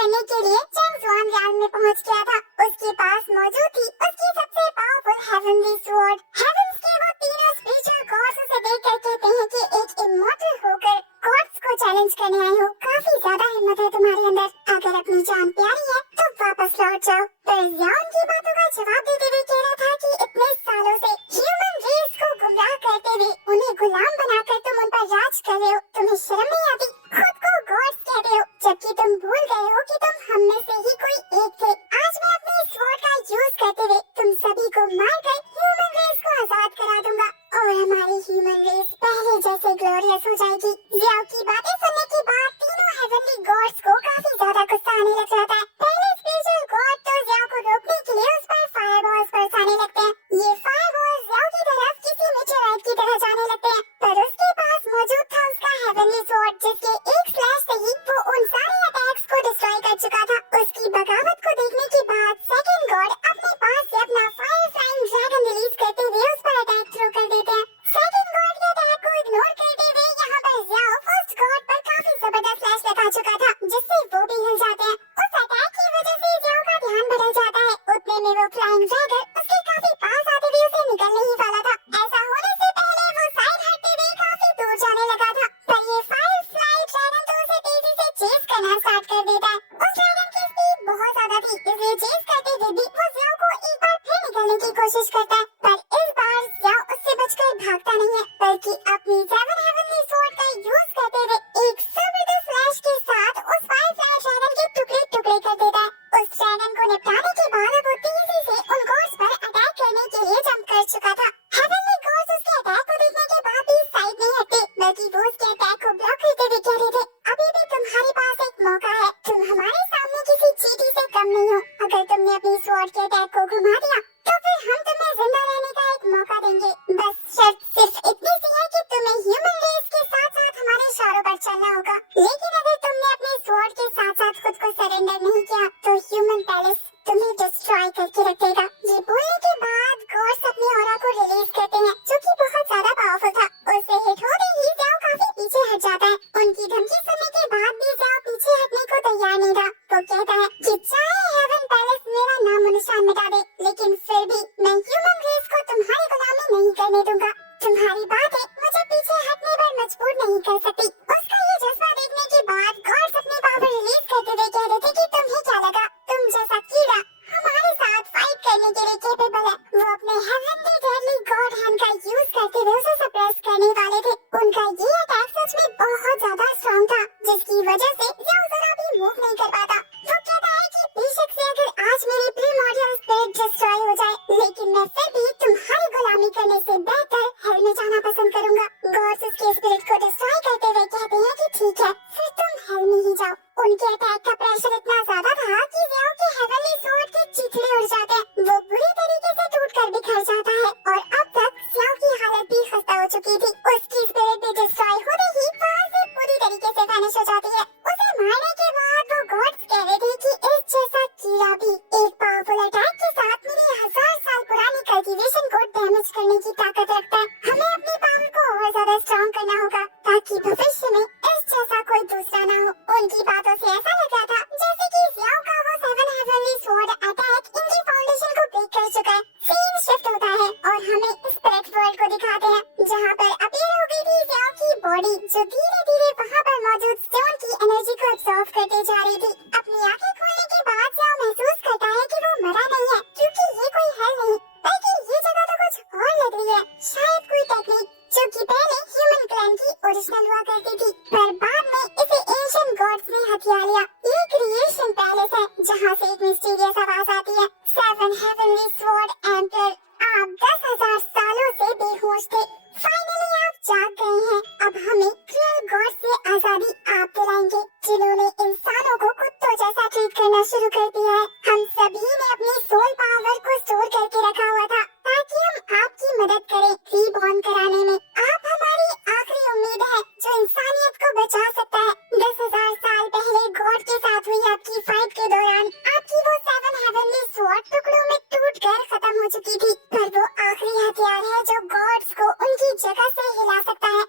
करने के लिए जेम्स वन रियल में पहुंच गया था। उसके पास मौजूद थी उसकी सबसे पावरफुल हेवनली स्वॉर्ड। हेवंस के वो तीनों स्पिरिचुअल गॉड्स उसे देखकर कहते हैं कि एक इमॉर्टल होकर गॉड्स को चैलेंज करने आए हो। काफी ज्यादा हिम्मत है तुम्हारे अंदर। अगर अपनी जान प्यारी है तो वापस लौट जाओ। पर जियाओ उनकी बातों का जवाब देते हुए कह रहा था कि इतने सालों से ह्यूमन रेस को गुमराह करते हुए उन्हें गुलाम बनाकर तुम उन पर राज कर रहे हो। तुम्हें शर्म नहीं आती? खुद को गॉड्स कहते हो, जबकि तुम भूल गए हो कि तुम हम में से ही कोई एक थे। आज मैं अपने स्वॉर्ड का यूज करते हुए तुम सभी को मारकर ह्यूमन रेस को आजाद करा दूंगा और हमारी ह्यूमन रेस पहले जैसे ग्लोरियस हो जाएगी। जियाओ की बातें सुनने के बाद तीनों हेवनली गॉड्स को काफी ज्यादा गुस्सा आने लग जाता है। पहले स्पिरिचुअल गॉड तो जियाओ को रोकने के लिए उस पर फायरबॉल्स बरसाने लगते हैं। ये फायरबॉल्स जियाओ की तरफ किसी मेटेओराइट की तरह जाने लगते हैं, पर उसके पास मौजूद था उसका हेवनली स्वॉर्ड, जिसके एक स्लैश से ही वो उन सारे अटैक्स को डिस्ट्रॉय कर चुका था। उसकी बगावत को देखने के बाद सेकंड गॉड अपने पास से अपना फायर फ्लाइंग ड्रैगन रिलीज करते हुए उस पर अटैक थ्रो कर देते हैं। सेकंड गॉड के अटैक को इग्नोर करते हुए यहाँ पर जियाओ फर्स्ट गॉड पर काफी जबरदस्त फ्लैश लगा चुका था, जिससे वो भी हिल जाते हैं। उस अटैक की वजह से जियाओ का ध्यान बदल जाता है। उतने में वो फ्लाइंग ड्रैगन उसके काफी पास आते हुए उसे निकलने ही वाला था। ऐसा होने से पहले वो साइड हटते हुए काफी दूर जाने लगा था, पर ये फायर फ्लाई ड्रैगन तो उसे तेजी से चेस करना स्टार्ट कर देता है। उस ड्रैगन की स्पीड बहुत ज्यादा थी, इसलिए चेस करते हुए भी वो जियाओ को एक बार फिर निकलने की कोशिश करता है, पर इस बार जियाओ उससे बचकर भागता नहीं है, बल्कि अपनी सेवन हेवनली स्वॉर्ड का यूज करते हुए एक जबरदस्त फ्लैश के साथ उस फायर फ्लाई ड्रैगन के टुकड़े टुकड़े कर देता है। उस ड्रैगन को निपटाने के बाद अब वो तेजी से उन गॉड्स पर अटैक करने के लिए जंप कर चुका था। हेवनली गॉड्स उसके अटैक को देखने के बाद भी साइड नहीं हटते, बल्कि वो उसके अटैक को ब्लॉक करते हुए कह रहे थे, अभी भी तुम्हारे पास एक मौका है, तुम हमारे सामने किसी चींटी से कम नहीं हो। अगर तुमने अपनी स्वॉर्ड के अटैक को घुमा दिया तो फिर हम तुम्हें जिंदा रहने का एक मौका देंगे। बस शर्त सिर्फ इतनी सी है कि तुम्हें ह्यूमन रेस के साथ साथ हमारे इशारों पर चलना होगा। लेकिन अगर तुमने अपने स्वॉर्ड के साथ साथ खुद को सरेंडर नहीं किया तो ह्यूमन पैलेस तुम्हें डिस्ट्रॉय करके रख देगा। ये बोलने के बाद गॉड्स अपने ऑरा को रिलीज करते हैं, जो कि बहुत ज्यादा पावरफुल था। उससे हिट होते ही जियाओ काफी पीछे हट जाता है। उनकी धमकी सुनने के बाद भी जियाओ पीछे हटने को तैयार नहीं था। वो कहता है कि चाहे हेवन पैलेस मेरा नाम और निशान मिटा दे, लेकिन फिर भी मैं ह्यूमन रेस को तुम्हारी गुलामी नहीं करने दूंगा। तुम्हारी बातें मुझे पीछे हटने पर मजबूर नहीं कर सकती। उसका ये जज्बा देखने के बाद गॉड्स अपनी पावर रिलीज करते हुए कह रहे थे कि तुम्हें क्या लगा, तुम जैसा कीड़ा हमारे साथ फाइट करने के लिए केपेबल है। वो अपने हेवनली डेडली गॉड हैंड का यूज करते हुए उसे सप्रेस करने वाले थे। उनका ये अटैक सच में बहुत ज्यादा स्ट्रॉन्ग था, जिसकी वजह से जियाओ जरा भी मूव नहीं कर पाता। वो कहता है कि बेशक से अगर आज मेरी प्रीमॉर्डियल स्पिरिट डिस्ट्रॉय हो जाए, लेकिन मैं फिर भी तुम्हारी गुलामी करने से बेहतर हेल में जाना पसंद करूंगा। गॉड्स उसके स्पिरिट को डिस्ट्रॉय करते हुए कहते हैं कि ठीक है, फिर तुम हेल में ही जाओ। उनके अटैक का प्रेशर इतना ज्यादा था कि जियाओ के हेवनली स्वॉर्ड के चिथड़े उड़ जाते हैं। वो बुरी तरीके से टूटकर बिखर जाता है और अब तक जियाओ की हालत भी खस्ता हो चुकी थी। उसकी स्पिरिट भी डिस्ट्रॉय होते ही वहाँ से पूरी तरीके से वैनिश हो जाती है। उसे मारने के बाद वो गॉड्स कह रहे थे कि इस जैसा कीड़ा भी एक पावरफुल अटैक के साथ मेरी 1000 साल पुरानी कल्टीवेशन को डैमेज करने की ताकत रखता है। हमें अपनी पावर को और ज्यादा स्ट्रॉन्ग करना होगा ताकि भविष्य में इस जैसा कोई दूसरा ना हो। उनकी बातों से ऐसा लग रहा था जैसे कि जियाओ का वो सेवन हेवनली स्वॉर्ड अटैक इनकी फाउंडेशन को ब्रेक कर चुका है। सीन शिफ्ट होता है और हमें स्पिरिट वर्ल्ड को दिखाते हैं, जहाँ पर अपीयर हो गई थी जियाओ की बॉडी, जो धीरे धीरे वहाँ पर मौजूद स्टोन की एनर्जी को एब्जॉर्ब करते जा रही थी। अपनी आंखें खोलने के बाद जियाओ महसूस करता है कि वो मरा नहीं है, क्योंकि ये कोई हेल नहीं, बल्कि ये जगह तो कुछ और लग रही है। शायद कोई टेक्निक जो कि पहले ह्यूमन क्लैन की ओरिजिनल हुआ करती थी, पर बाद में इसे एंशिएंट गॉड्स ने हथिया लिया। ये क्रिएशन पैलेस है, जहाँ से एक मिस्टीरियस आवाज आती है, सेवन हेवनली स्वॉर्ड एम्परर, आप 10,000 सालों से बेहोश थे, फाइनली आप जाग गए हैं। अब हमें क्रूएल गॉड से आजादी आप दिलाएंगे, जिन्होंने इंसानों को कुत्तों जैसा ट्रीट करना शुरू कर दिया है। हम सभी ने अपनी सोल पावर को स्टोर करके रखा हुआ था ताकि हम आपकी मदद करें रीबॉर्न कराने में। आप हमारी आखिरी उम्मीद है जो इंसानियत को बचा सकता है। 10,000 साल पहले गॉड के साथ हुई आपकी फाइट के दौरान आपकी वो सेवन हेवनली स्वॉर्ड टुकड़ों में टूटकर खत्म हो चुकी थी, पर वो आखिरी हथियार है जो गॉड्स को उनकी जगह से हिला सकता है।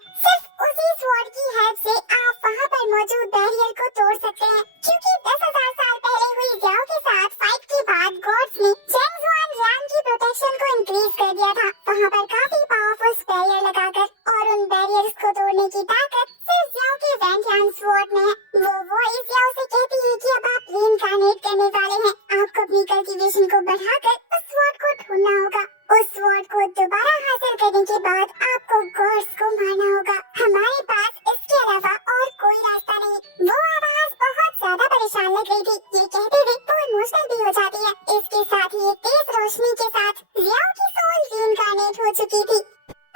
तोड़ने की ताकत सिर्फ जियाओ के वैंटियान स्वॉर्ड में है। वो वॉइस जियाओ से कहती है कि अब आप रीइंकार्नेट करने वाले हैं। आपको अपनी कल्टीवेशन को बढ़ाकर उस स्वॉर्ड को ढूंढना होगा। उस स्वॉर्ड को दोबारा हासिल करने के बाद आपको गॉड्स को मारना होगा। हमारे पास इसके अलावा और कोई रास्ता नहीं। वो आवाज बहुत ज्यादा परेशान लग रही थी। ये कहते हुए वो इमोशनल भी हो जाती है। इसके साथ ही एक तेज रोशनी के साथ जियाओ की सोल रीइंकार्नेट हो चुकी थी।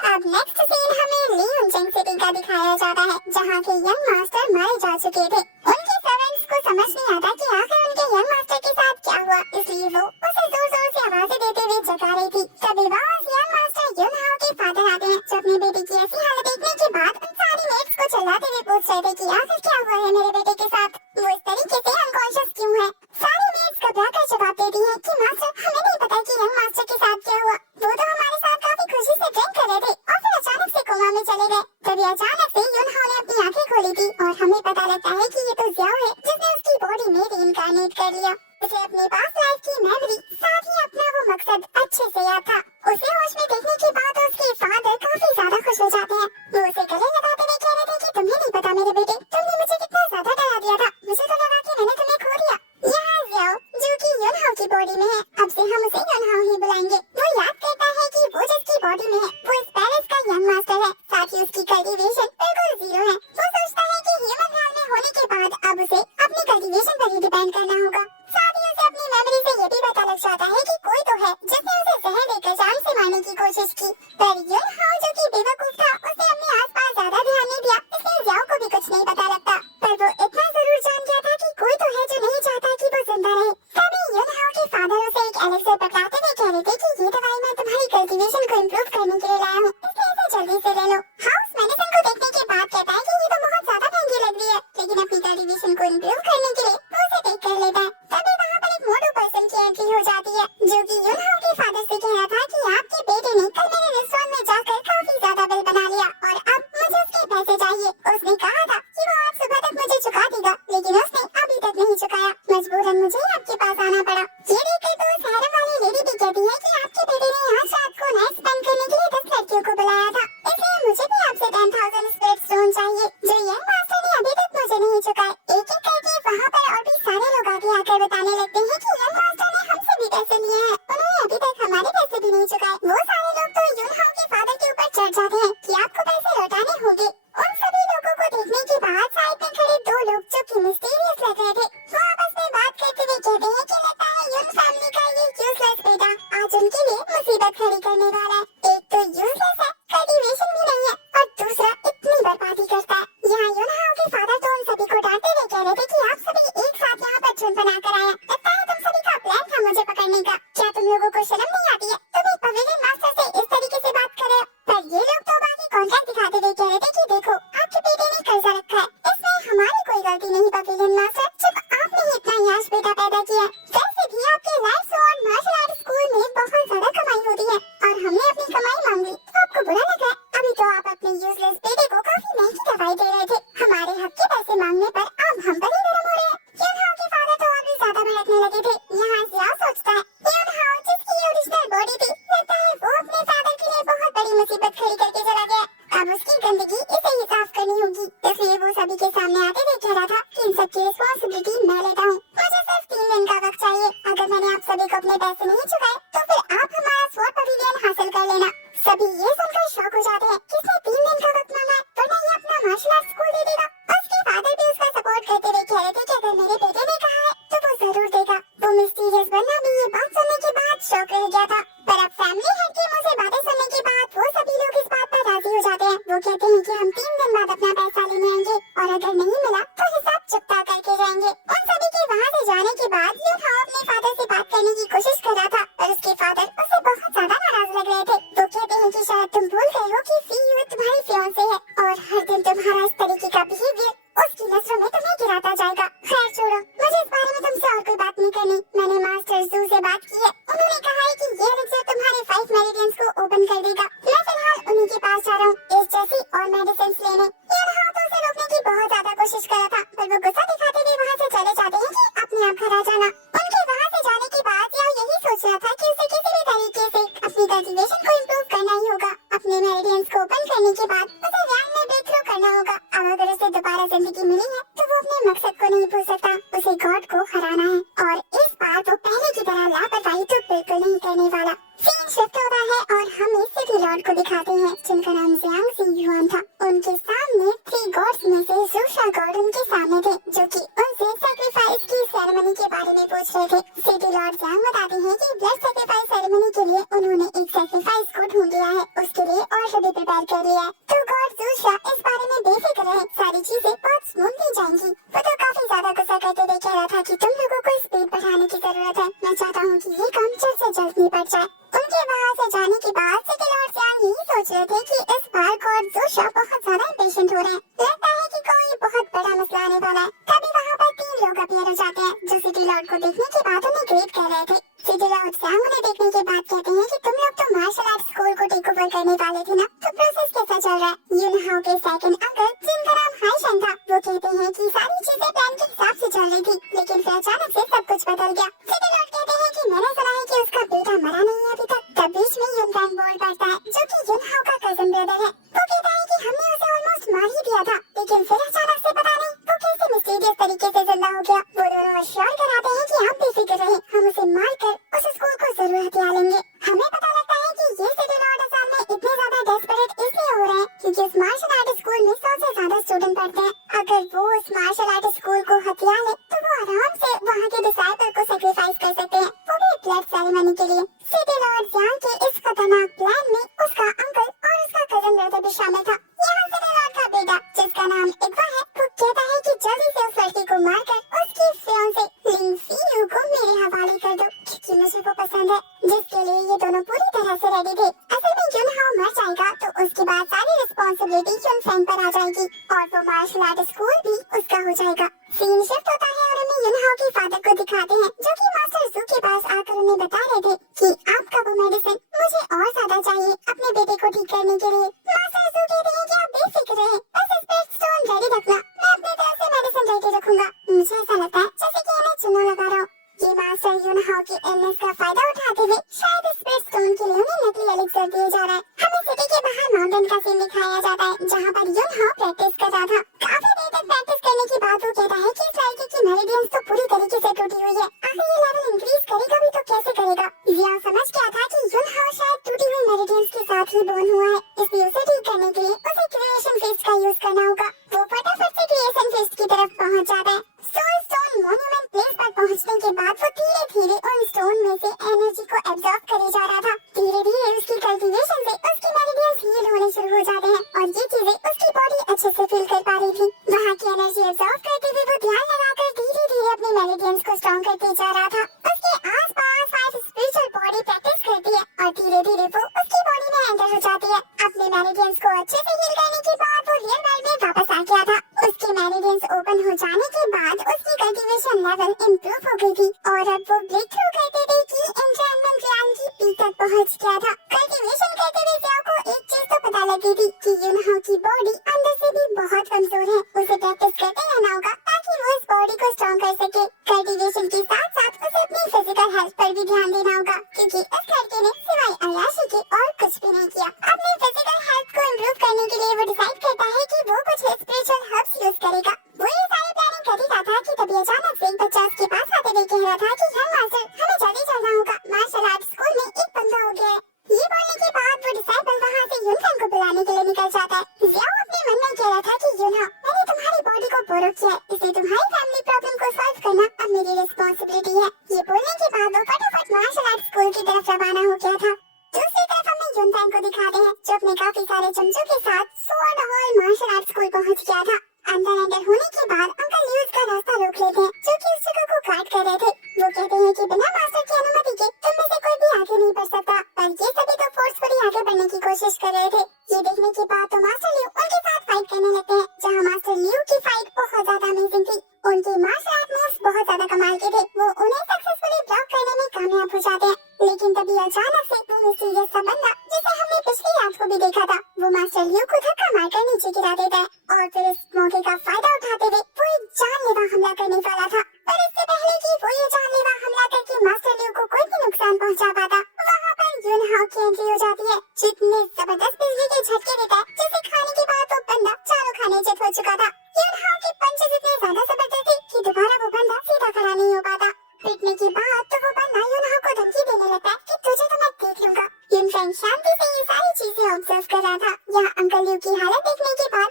अब नेक्स्ट सीन हमें लियोनजेंग सिटी का दिखाया जाता है, जहाँ के यंग मास्टर मारे जा चुके थे। उनके सर्वेंट्स को समझ नहीं आता कि आखिर उनके यंग मास्टर के साथ क्या हुआ, इसलिए वो उसे जोर जोर से आवाजें देते हुए जगा रही थी। तभी वहाँ यंग मास्टर युनहाओ के फादर आते हैं, जो अपने बेटे की ऐसी हालत देखने के बाद उन सारी मेट्स को चिल्लाते हुए पूछ रहे थे कि आखिर क्या हुआ है मेरे बेटे के साथ, वो इस तरीके से अनकॉन्शियस क्यों है। सारी मेट्स घबराकर जवाब देती हैं कि मास्टर हमें नहीं पता कि यंग मास्टर के साथ क्या हुआ, वो तो हमारे साथ काफी खुशी से ड्रिंक कर रहे थे और फिर अचानक से कोमा में चले गए। तभी अचानक से युनहाओ ने अपनी आंखें खोली थी और हमें पता लगता है कि ये तो जियाओ है जिसने उसकी बॉडी में रीइंकार्नेट कर लिया। उसे अपनी पास्ट लाइफ की मेमोरी साथ ही अपना वो मकसद अच्छे से याद था। उसे होश में देखने के बाद उसके फादर काफी ज्यादा खुश हो जाते हैं। वो उसे गले लगाते हुए कह रहे थे कि तुम्हें नहीं पता मेरे बेटे, तुमने मुझे कितना ज्यादा डरा दिया था, मुझे तो लगा कि मैंने तुम्हें खो दिया। यहाँ जियाओ जो कि युनहाओ की बॉडी में है, अब से हम उसे युनहाओ ही बुलाएंगे। वो याद करता है कि वो जिसकी बॉडी में है वो इस पैलेस का यंग मास्टर है, साथ ही उसकी कल्टीवेशन बिल्कुल जीरो है। वो सोचता है कि ह्यूमन हाल में होने के बाद अब उसे अपनी कल्टीवेशन पर ही डिपेंड करना होगा। साथ ही उसे अपनी मेमोरी से ये भी पता लग जाता है कि कोई तो है जिसने उसे जहर देकर जान से मारने की कोशिश की, पर युनहाओ जो कि बेवकूफ था उसने अपने आसपास ज्यादा ध्यान नहीं दिया, इसलिए जियाओ को भी कुछ नहीं पता लगता। पर वो इतना जरूर जान गया था कि कोई तो है जो नहीं चाहता कि वो जिंदा रहे। तभी युनहाओ के फादर उसे एक एलेक्सर पकड़ाते हुए कह रहे थे कि ये दवाई मैं तुम्हारी कल्टीवेशन को इम्प्रूव करने के लिए लाया हूँ, इसलिए इसे जल्दी से ले लो। हाउस मेडिसिन को देखने के बाद कहता है कि ये तो बहुत ज्यादा महंगी लग रही है, लेकिन अपनी कल्टीवेशन को इम्प्रूव करने के लिए वो उसे टेक कर लेता है। तभी वहाँ पर एक मोटू पर्सन की एंट्री हो जाती है, जो कि युनहाओ के फादर से कह रहा था कि आपके बेटे ने कल मेरे रेस्टोरेंट में जाकर काफी ज्यादा बिल बना लिया और अब मुझे उसके पैसे चाहिए। उसने कहा था कि वो आज सुबह तक मुझे चुका देगा, लेकिन उसने अभी तक नहीं चुकाया, मजबूरन मुझे आपके पास आना पड़ा। ये देखकर तो उस हैरम वाली लेडी भी कहती है कि आपके बेटे ने यहाँ रात को नाइट स्पेंड करने के लिए 10 लड़कियों को बुलाया था, इसलिए मुझे भी आपसे 10,000 स्पिरिट स्टोन चाहिए, जो यंग मास्टर ने अभी तक मुझे नहीं चुकाए। एक एक करके वहाँ पर और भी सारे लोग आगे आकर बताने लगते हैं कि यंग मास्टर ने हमसे भी पैसे लिए हैं, उन्होंने अभी तक हमारे पैसे भी नहीं चुकाए। वो सारे लोग तो युनहाओ के फादर के ऊपर चढ़ जाते हैं कि आपको पैसे लौटाने होंगे। उन सभी लोगों को देखने के बाद साइड में खड़े दो लोग जो कि मिस्टीरियस लग रहे थे, वो आपस में बात करते हुए कहते हैं कि लगता है युन फैमिली का ये यूजलेस बेटा आज उनके लिए मुसीबत खड़ी करने वाला है। एक तो यूजलेस है, कल्टीवेशन भी नहीं है, और दूसरा इतनी बर्बादी करता है। यहाँ युनहाओ के फादर तो उन सभी को डांटते हुए कह रहे थे कि आप सभी एक साथ यहाँ पर झुंड बनाकर आए हैं, लगता है तुम सभी का प्लान था मुझे पकड़ने का, क्या तुम लोगों को शर्म नहीं आती है, तुम एक पवेलियन मास्टर से इस तरीके से बात कर रहे हो। पर ये लोग तो बाकी कॉन्ट्रैक्ट दिखाते हुए कह रहे थे कि देखो आपके बेटे ने कर्जा रखा है, इसमें हमारी कोई गलती नहीं पवेलियन मास्टर, सिर्फ आपने ही इतना याश बेटा पैदा किया है। वैसे भी आपके लाइफ और मार्शल आर्ट स्कूल में बहुत ज्यादा कमाई होती है और हमने अपनी कमाई मांगी तो आपको बुरा लगा। अभी तो आप अपने यूजलेस बेटे को काफी महंगी दवाई दे रहे थे, हमारे हक के पैसे मांगने पर अब हम पर ही गरम हो रहे हैं। युनहाओ के फादर तो और भी ज्यादा भड़कने लगे थे। यहाँ जियाओ सोचता है युनहाओ जिसकी ओरिजिनल बॉडी थी, लगता है वो अपने फादर के लिए बहुत बड़ी मुसीबत खड़ी करके चला गया, अब उसकी गंदगी इसे ही साफ करनी होगी, इसलिए वो सभी के सामने आते हुए कह रहा था कि इन सब की रिस्पॉन्सिबिलिटी मैं लेता हूँ, मुझे सिर्फ 3 दिन का वक्त चाहिए, अगर मैंने आप सभी को अपने पैसे नहीं चुकाए तो फिर आप हमारा स्वॉर्ड पवेलियन हासिल कर लेना। सभी ये सुनकर शॉक हो जाते हैं कि इसने 3 दिन का वक्त मांगा है, वरना ये अपना मार्शल आर्ट स्कूल दे देगा। उसके फादर भी उसका सपोर्ट करते हुए कह रहे थे कि अगर मेरे बेटे ने कहा है तो वो जरूर देगा। वो मिस्टीरियस बंदा भी ये बात सुनने के बाद शॉक रह गया था, पर अब फैमिली हेड के मुंह से बातें सुनने के बाद वो सभी लोग इस बात पर राजी हो जाते हैं। वो कहते हैं कि हम 3 दिन बाद अपना पैसा लेने आएंगे और अगर नहीं मिला तो हिसाब चुकता करके जाएंगे। उन सभी के वहाँ से जाने के बाद युनहाओ अपने फादर से बात करने की कोशिश कर रहा था, पर उसके फादर उससे बहुत ज्यादा नाराज लग रहे थे। वो कहते हैं कि शायद तुम भूल गए हो कि फीयू तुम्हारी फियांसे है और हर दिन तुम्हारा इस तरीके का बिहेवियर उसकी नजरों में तुम्हें गिराता जाएगा। खैर छोड़ो, मुझे इस बारे में तुमसे और कोई बात नहीं करनी। मैंने मास्टर जू से बात की है, उन्होंने कहा है कि ये एलेक्सर तुम्हारे 5 मेरिडियंस को ओपन कर देगा। मैं फिलहाल उन्हीं के पास जा रहा हूँ एज जैसी और मेडिसिन लेने। युनहाओ तो उसे रोकने की बहुत ज्यादा कोशिश कर रहा था, पर वो गुस्सा दिखाते हुए वहाँ से चले जाते हैं कि अपने आप घर आ जाना। उनके वहाँ से जाने के बाद या यही सोच रहा था कि उसे किसी भी तरीके से अपनी कल्टीवेशन को इम्प्रूव करना ही होगा। अपने मेरिडियंस को ओपन करने के बाद उसे रैंक में ब्रेक थ्रू उनके सामने 3 गॉड्स में से जूशा गॉड उनके सामने थे, जो कि उनसे सैक्रिफाइस की सेरेमनी के बारे में पूछ रहे थे। सिटी लॉर्ड ज़ांग बताते हैं कि ब्लड सैक्रिफाइस सेरेमनी के लिए उन्होंने एक सैक्रिफाइस को ढूंढ लिया है, उसके लिए और भी प्रिपेयर कर लिया है। तो गॉड जूशा इस बारे में बेफिक्र है, सारी चीजें बहुत स्मूथली जाएंगी। वो तो काफी ज्यादा गुस्सा करते हुए कह रहा था कि तुम लोगों को स्पीड बढ़ाने की जरूरत है। मैं चाहता हूँ कि ये काम जल्द से जल्द निपट जाए। उनके वहाँ से जाने के बाद सिटी लॉर्ड ज़ांग यही सोच रहे थे कि इस बार गॉड जूशा बहुत ज्यादा इम्पेशेंट हो रहे हैं, लगता है कि कोई बहुत बड़ा मसला आने वाला है। तभी वहाँ पर 3 लोग अपीयर हो जाते हैं, जो सिटी लॉर्ड को देखने के बाद उन्हें ग्रेट कर रहे थे। सिटी लॉर्ड ज़ांग उन्हें देखने के बाद कहते हैं कि तुम लोग तो मार्शल आर्ट स्कूल को टेक ओवर करने वाले थे ना, तो प्रोसेस कैसा चल रहा है? यूनहाओ के सेकंड अंकल, जिनका नाम हाईशन था, वो कहते हैं कि सारी चीजें प्लान के हिसाब से चल रही थी, लेकिन फिर अचानक से सब कुछ बदल गया। सिटी लॉर्ड कहते हैं कि मैंने सुना है कि उसका बेटा मरा नहीं है अभी तक। तब बीच में यूनफैंग बोल पड़ता है, जो कि यूनहाओ का कजन ब्रदर है। वो कहता है कि हमने उसे ऑलमोस्ट मार ही दिया था, लेकिन फिर अचानक से पता नहीं वो कैसे मिस्टीरियस तरीके से जिंदा हो गया। वो दोनों अश्योर कराते हैं कि आप बेफिक्र रहें, हम उसे मार कर उस स्कूल को जरूर हथिया लेंगे। हमें पता लगता है कि ये सिटी लॉर्ड असल में इतने ज्यादा डेस्परेट इसलिए हो रहे हैं क्योंकि उस मार्शल आर्ट स्कूल में 100 से ज्यादा स्टूडेंट पढ़ते हैं। अगर वो उस मार्शल आर्ट स्कूल को हथिया ले तो वो आराम से वहाँ के डिसाइपल को सैक्रिफाइस कर सकते हैं, वो भी ब्लड सेरेमनी के लिए। सिटी लॉर्ड ज़ांग के इस खतरनाक प्लान में उसका अंकल और उसका कजन ब्रदर भी शामिल था। यहाँ सिटी लॉर्ड का बेटा, जिसका नाम इग्वा है, वो कहता है कि जल्दी से उस लड़की को मारकर उसकी फियांसे लिंग सीयू को मेरे हवाले कर दो, क्योंकि मुझे वो पसंद है, जिसके लिए ये दोनों पूरी तरह से रेडी थे। असल में यूनहाओ मर जाएगा तो उसके बाद सारी रिस्पॉन्सिबिलिटी यूनफेंग पर आ जाएगी और वो मार्शल आर्ट स्कूल भी उसका हो जाएगा। सीन शिफ्ट होता है और हमें यूनहाओ के फादर को दिखाते हैं, जो कि मास्टर जू के पास आकर उन्हें बता रहे थे कि आपका वो मेडिसिन मुझे और ज्यादा चाहिए अपने बेटे को ठीक करने के लिए। मास्टर जू कहते हैं कि आप बेफिक्र रहें, बस स्पिरिट स्टोन रेडी रखना, मैं अपने तरफ से मेडिसिन रेडी रखूंगा। मुझे ऐसा लगता है जैसे कि इन्हें चुना लगा रहा हूँ। ये मास्टर यूनहाओ की इलनेस का फायदा उठाते हुए शायद स्पिरिट स्टोन के लिए उन्हें नकली एलिक्सर दिया जा रहा है। हमें सिटी के बाहर माउंटेन का सीन दिखाया जाता है, जहाँ पर यूनहाओ प्रैक्टिस कर रहा था। काफी देर तक प्रैक्टिस करने के बाद वो कहता है कि इस लड़के की मेरिडियंस तो पूरी तरीके से टूटी हुई है, आखिर ये लेवल इंक्रीज करेगा भी तो कैसे करेगा? जिया समझ गया था कि यूनहाओ शायद टूटी हुई मेरिडियंस के साथ ही बोर्न हुआ है, इसलिए उसे ठीक करने के लिए उसे क्रिएशन फिस्ट का यूज करना होगा। वो फटाफट से क्रिएशन फिस्ट की तरफ पहुँच जाता है। सोल स्टोन मॉन्यूमेंट प्लेस पर पहुंचने के बाद वो धीरे धीरे उन स्टोन में से एनर्जी को एब्जॉर्ब करे जा रहा था। धीरे धीरे उसकी कल्टीवेशन से उसकी मेरिडियंस हील होने शुरू हो जाते हैं और ये चीजें उसकी बॉडी अच्छे से फील कर पा रही थी। वहाँ की एनर्जी एब्जॉर्ब करते हुए वो ध्यान लगाकर धीरे धीरे अपनी मेरिडियंस को स्ट्रॉन्ग करते जा रहा था। उसके आसपास 5 स्पिरिचुअल बॉडी प्रैक्टिस करती है और धीरे धीरे वो उसकी बॉडी में एंटर हो जाती है। अपने मेरिडियंस को अच्छे से हील करने के बाद वो रियल वर्ल्ड में वापस आ गया था। उसके मेरिडियंस ओपन हो जाने के बाद उसकी कल्टीवेशन लेवल इम्प्रूव हो गई थी और अब वो ब्रेक थ्रू करते थे कि एन्चेंटमेंट रियान की पीक तक पहुंच गया था। कल्टीवेशन करते हुए ज़ियाओ को एक चीज तो पता लगी थी कि यूनहाओ की बॉडी अंदर से भी बहुत कमजोर है। उसे प्रैक्टिस करते रहना होगा ताकि वो इस बॉडी को स्ट्रॉन्ग कर सके। कल्टीवेशन के साथ साथ उसे अपनी फिजिकल हेल्थ पर भी ध्यान देना होगा, क्योंकि इस लड़के ने सिवाय अय्याशी के और कुछ भी नहीं किया। अपनी फिजिकल हेल्थ को इम्प्रूव करने के लिए वो डिसाइड करता है कि वो कुछ स्पिरिचुअल हर्ब्स यूज करेगा। वो ये सारी प्लानिंग कर ही रहा था कि तभी अचानक से एक बच्चा उसके पास आते हुए कह रहा था कि हाँ मास्टर, हमें जल्दी चलना होगा, मार्शल आर्ट स्कूल में एक बंदा हो गया है। ये बोलने के बाद वो डिसाइपल वहाँ से यूनफेंग को बुलाने के लिए निकल जाता है। ज़ियाओ अपने मन में कह रहा था कि यूनहाओ, मैंने तुम्हारी बॉडी को बोरो किया है, इसलिए तुम्हारी फैमिली प्रॉब्लम को सॉल्व करना अब मेरी रिस्पॉन्सिबिलिटी है। ये बोलने के बाद वो फटाफट मार्शल आर्ट स्कूल की तरफ रवाना हो गया था। दूसरी तरफ हमें यूनफेंग को दिखाते हैं, जो अपने काफी सारे चमचों के साथ sword hall martial art school पहुँच गया था। अंदर एंटर होने के बाद अंकल ल्यूज का रास्ता रोक लेते हैं, जो कि उस जगह को गार्ड कर रहे थे। वो कहते हैं कि बिना मास्टर की अनुमति के तुम में से कोई भी आगे नहीं बढ़ सकता, पर ये सभी तो फोर्सफुली आगे बढ़ने की कोशिश कर रहे थे। ये देखने के बाद तो मास्टर ल्यू उनके साथ फाइट करने लगते हैं, जहाँ मास्टर ल्यू की फाइट बहुत ज्यादा अमेजिंग थी। उनके मार्शल आर्ट मूव्स बहुत ज्यादा कमाल के थे। वो उन्हें सक्सेसफुली ब्लॉक करने में कामयाब हो जाते हैं, लेकिन तभी अचानक से वो मिस्टीरियस सा बंदा, जिसे हमने पिछली रात को भी देखा था, वो मास्टर ल्यू को धक्का मारकर नीचे गिरा देता है और फिर इस मौके का फायदा उठाते हुए वो एक जानलेवा हमला करने वाला था। पर इससे पहले कि वो ये जानलेवा हमला करके मास्टर ल्यू को कोई भी नुकसान पहुंचा पाता, वहाँ पर यूनहाओ की एंट्री हो जाती है, जितने जबरदस्त बिजली के झटके देता है, जिसे खाने के बाद वो बंदा चारों खाने चित हो चुका था। यूनहाओ के पंचेस इतने ज्यादा जबरदस्त थे कि दोबारा वो बंदा सीधा खड़ा नहीं हो पाता। पीटने के बाद तो वो बंदा यूनहाओ को धमकी देने लगता है कि तुझे तो मैं देख लूंगा। यूनफेंग शांति से ये सारी चीजें ऑब्जर्व कर रहा था। यहाँ अंकल ल्यू की हालत देखने के बाद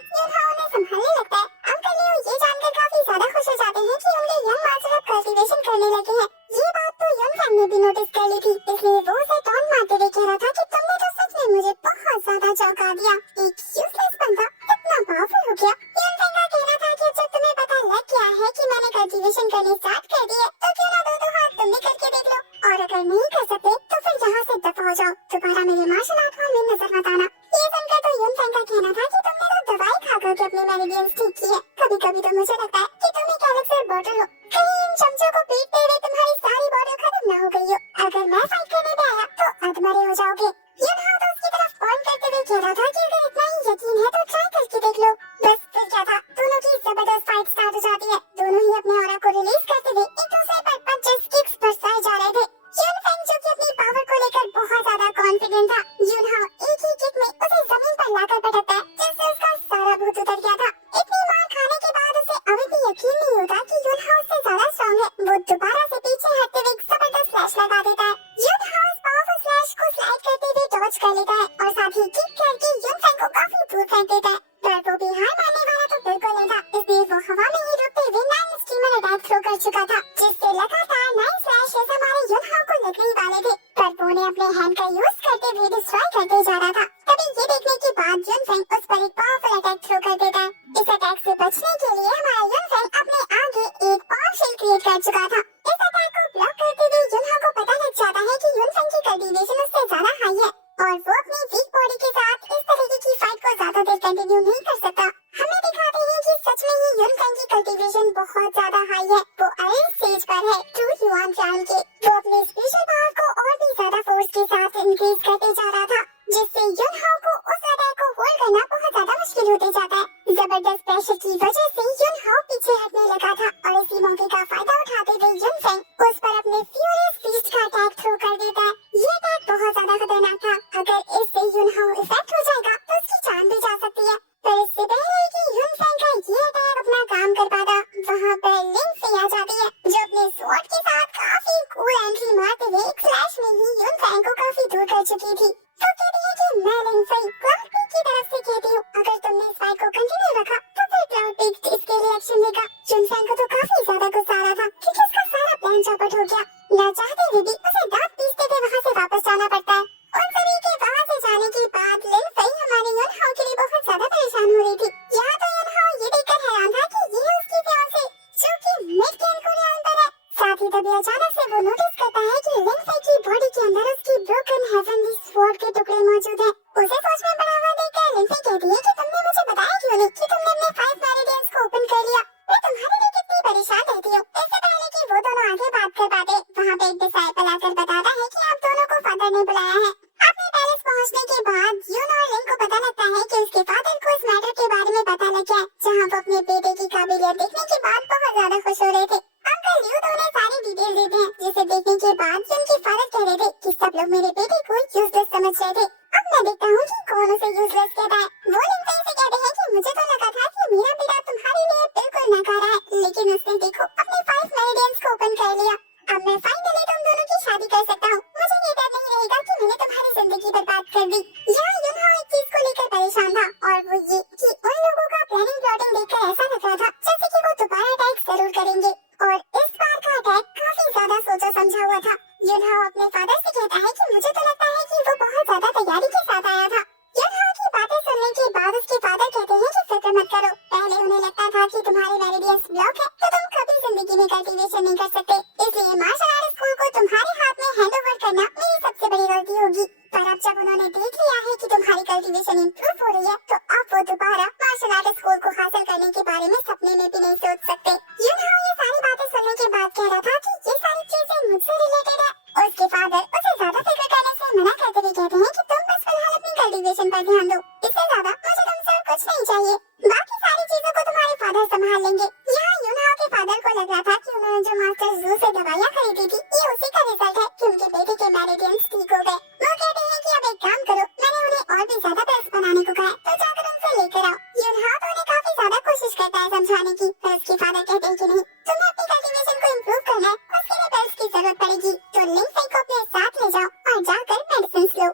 गया। युनफेंग का कहना था कि जब तुम्हें पता लग गया है कि मैंने कल्टीवेशन करनी स्टार्ट कर दी है तो क्यों ना दो हाथ तुम भी करके देख लो, और अगर नहीं कर सकते तो फिर यहाँ से दफा हो जाओ, दोबारा मेरे मार्शल आर्ट हॉल में नजर मत आना। ये सुनकर तो युनफेंग का कहना था कि तुमने तो दवाई खाकर के अपने मेरिडियंस ठीक की है, कभी कभी तो मुझे लगता है कि तुम एक एलेक्सर बॉटल हो, कहीं इन चमचों को पीटते हुए तुम्हारी सारी बॉडी खत्म ना हो गई हो, अगर मैं फाइट करने पे आया तो अधमरे हो जाओगे। युनहाओ तो उसकी तरफ पॉइंट करते हुए कह रहा था कि अगर इतना ही यकीन है तो ट्राई करके देख लो। बस फिर क्या था, दोनों की जबरदस्त फाइट स्टार्ट हो जाती है। दोनों ही अपने ऑरा को रिलीज करते हुए एक दूसरे पर पंचेस किक्स बरसाए जा रहे थे। युनफेंग जो कि अपनी पावर को लेकर बहुत ज्यादा कॉन्फिडेंट था, युनहाओ एक ही किक में उसे जमीन पर लाकर पटकता है जिससे उसका सारा भूत उतर गया था। इतनी मार खाने के बाद उसे अभी भी यकीन नहीं होता कि युनहाओ उससे ज्यादा स्ट्रॉन्ग है। वो दोबारा से पीछे हटते हुए एक जबरदस्त स्लैश लगा देता है। युनहाओ इस पावरफुल स्लैश को स्लाइड करते हुए डॉज कर लेता है और साथ ही किक करके युनफेंग को काफी दूर फेंक देता है, पर वो भी हार मानने वाला तो बिल्कुल नहीं था, इसलिए वो हवा में ही रुकते हुए 9 स्टीमर अटैक थ्रो कर चुका था, जिससे लगातार 9 स्लैशेस हमारे युनहाओ को लगने वाले थे, पर वो ने अपने हैंड का यूज करते हुए डिस्ट्रॉय करते जा रहा था। तभी ये देखने के बाद युनफेंग उस पर एक पावरफुल अटैक थ्रो कर देता है। इस अटैक से बचने के लिए हमारा युनफेंग अपने आगे एक पावर शील्ड क्रिएट कर चुका था। इस अटैक को ब्लॉक करते हुए युनहाओ को पता लग जाता है कि युनफेंग की कल्टीवेशन उससे ज्यादा हाई है और वो अपनी वीक बॉडी के साथ इस तरीके की फाइट को ज्यादा देर कंटिन्यू नहीं कर सकता। हमें दिखाते हैं कि सच में ही युनफेंग की कल्टीवेशन बहुत ज्यादा हाई है, वो आयरन स्टेज पर है ट्रू ह्यूआन चान के। वो अपने स्पेशल पावर को और भी ज्यादा फोर्स के साथ इंक्रीज करते जा रहा था, जिससे युनहाओ को उस अटैक को होल्ड करना बहुत ज्यादा मुश्किल होते जाता है। जबरदस्त प्रेशर की वजह से युनहाओ पीछे हटने लगा था और इसी मौके का फायदा उठाते हुए युनफेंग उस पर अपने फ्यूरियस फीस्ट का अटैक थ्रो कर देता है। ये अटैक बहुत ज्यादा खतरनाक था, अगर इससे युनहाओ इफेक्ट हो जाएगा तो उसकी जान भी जा सकती है। पर इससे पहले कि युनफेंग का ये अटैक अपना काम कर पाता, वहाँ पर लिंगफेई आ जाती है जो अपने स्वॉर्ड के साथ काफी कूल एंट्री मारते हुए एक स्लैश में ही युनफेंग को काफी दूर कर चुकी थी। तो कहती है कि मैं लिंगफेई क्लाउड पीक की तरफ से कहती हूँ, अगर तुमने इस फाइट को कंटिन्यू रखा तो फिर क्लाउड पीक इसके लिए एक्शन लेगा। युनफेंग को तो काफी ज्यादा गुस्सा आ रहा था क्योंकि उसका सारा प्लान चौपट हो गया, न चाहते हुए भी उसे दांत पीसते हुए वहाँ से वापस जाना पड़ता है। उन सभी के वहाँ से जाने के बाद लिंगफेई हमारे युनहाओ के लिए बहुत ज्यादा परेशान हो रही थी। यहाँ तो युनहाओ ये देखकर हैरान था कि ये उसकी फियांसे जो कि मिड गेम कोरियन पर है। साथ ही तभी अचानक से वो नोटिस करता है कि लिंगफेई की बॉडी के अंदर उसकी ब्रोकन हेवनली स्वॉर्ड के टुकड़े मौजूद हैं। उसे सोच में पड़ा हुआ देखकर लिंगफेई कहती है कि तुमने मुझे बताया क्यों नहीं कि तुमने अपने 5 मेरिडियंस को ओपन कर लिया। मैं तुम्हारे लिए कितनी परेशान रहती हूँ। इससे पहले कि वो दोनों आगे बात कर पाते, वहाँ पे एक डिसाइपल आकर बताता है कि आप दोनों को फादर ने बुलाया है। अपने पैलेस पहुँचने के बाद यून और लिंग को पता लगता है कि उसके फादर को इस मैटर के बारे में पता लग गया है, जहाँ वो अपने बेटे की काबिलियत देखने के बाद बहुत ज्यादा खुश हो रहे थे। अंकल ल्यू तो उन्हें सारी डिटेल देते हैं, जिसे देखने के बाद उनके फादर कह रहे थे कि सब लोग मेरे बेटे को यूजलेस समझ रहे थे। अब मैं देखता हूँ कि कौन उसे यूजलेस कहता है। वो लिंगफेई से कहते हैं कि मुझे तो लगा था कि मेरा बेटा तुम्हारे लिए बिल्कुल नकारा है, लेकिन उसने देखो अपने 5 मेरिडियंस को ओपन कर लिया। अब मैं फाइनली तुम दोनों की शादी कर सकता हूँ। मुझे ये डर नहीं रहेगा कि मैंने तुम्हारी जिंदगी बर्बाद कर दी। यहाँ युनहाओ एक चीज को लेकर परेशान था और वो ये कि उन लोगों का प्लानिंग प्लॉटिंग देखकर ऐसा लग रहा था जैसे कि वो दोबारा अटैक जरूर करेंगे, और इस बार का अटैक काफी ज्यादा सोचा समझा हुआ था। युनहाओ अपने फादर से कहता है कि मुझे तो लगता है कि वो बहुत ज्यादा तैयारी के साथ आया था। युनहाओ की बातें सुनने के बाद उसके फादर कहते हैं कि फिक्र मत करो, पहले उन्हें लगता था कि तुम्हारे मेरिडियंस ब्लॉक है तो तुम कभी जिंदगी में कल्टीवेशन नहीं कर सकते, इसलिए मार्शल आर्ट स्कूल को तुम्हारे हाथ में हैंडओवर करना मेरी सबसे बड़ी गलती होगी। पर अब जब उन्होंने देख लिया है कि तुम्हारी कल्टीवेशन इंप्रूव हो रही है तो अब वो दोबारा मार्शल आर्ट स्कूल को हासिल करने के बारे में सपने में भी नहीं सोच सकते। युनहाओ ये सारी बातें सुनने के बाद कह रहा था कि ये सारी चीजें मुझसे रिलेटेड है। उसके फादर उसे ज्यादा फिक्र करने से मना करते हुए कहते हैं कि तुम बस फिलहाल अपनी कल्टीवेशन पर ध्यान दो, इससे ज्यादा मुझे तुमसे कुछ नहीं चाहिए, बाकी सारी चीजों को तुम्हारे फादर संभाल लेंगे। यहाँ युनहाओ के फादर को लग रहा था कि उन्होंने जो मास्टर जू से दवाइयाँ खरीदी थी ये उसी का रिजल्ट है कि उनके बेटे के मेरिडियंस ठीक हो गए। वो कहते हैं कि अब एक काम करो, मैंने उन्हें और भी ज्यादा बेस्ट बनाने को कहा है तो जाकर उनसे लेकर आओ। युनहाओ तो उन्हें काफी ज्यादा कोशिश करता है समझाने की, पर उसके फादर कहते हैं कि नहीं, तुम्हें अपनी कल्टीवेशन को इम्प्रूव करना है, उसके लिए बेस्ट की जरूरत पड़ेगी, तो लिंगफेई को अपने साथ ले जाओ और जाकर मेडिसिन लो।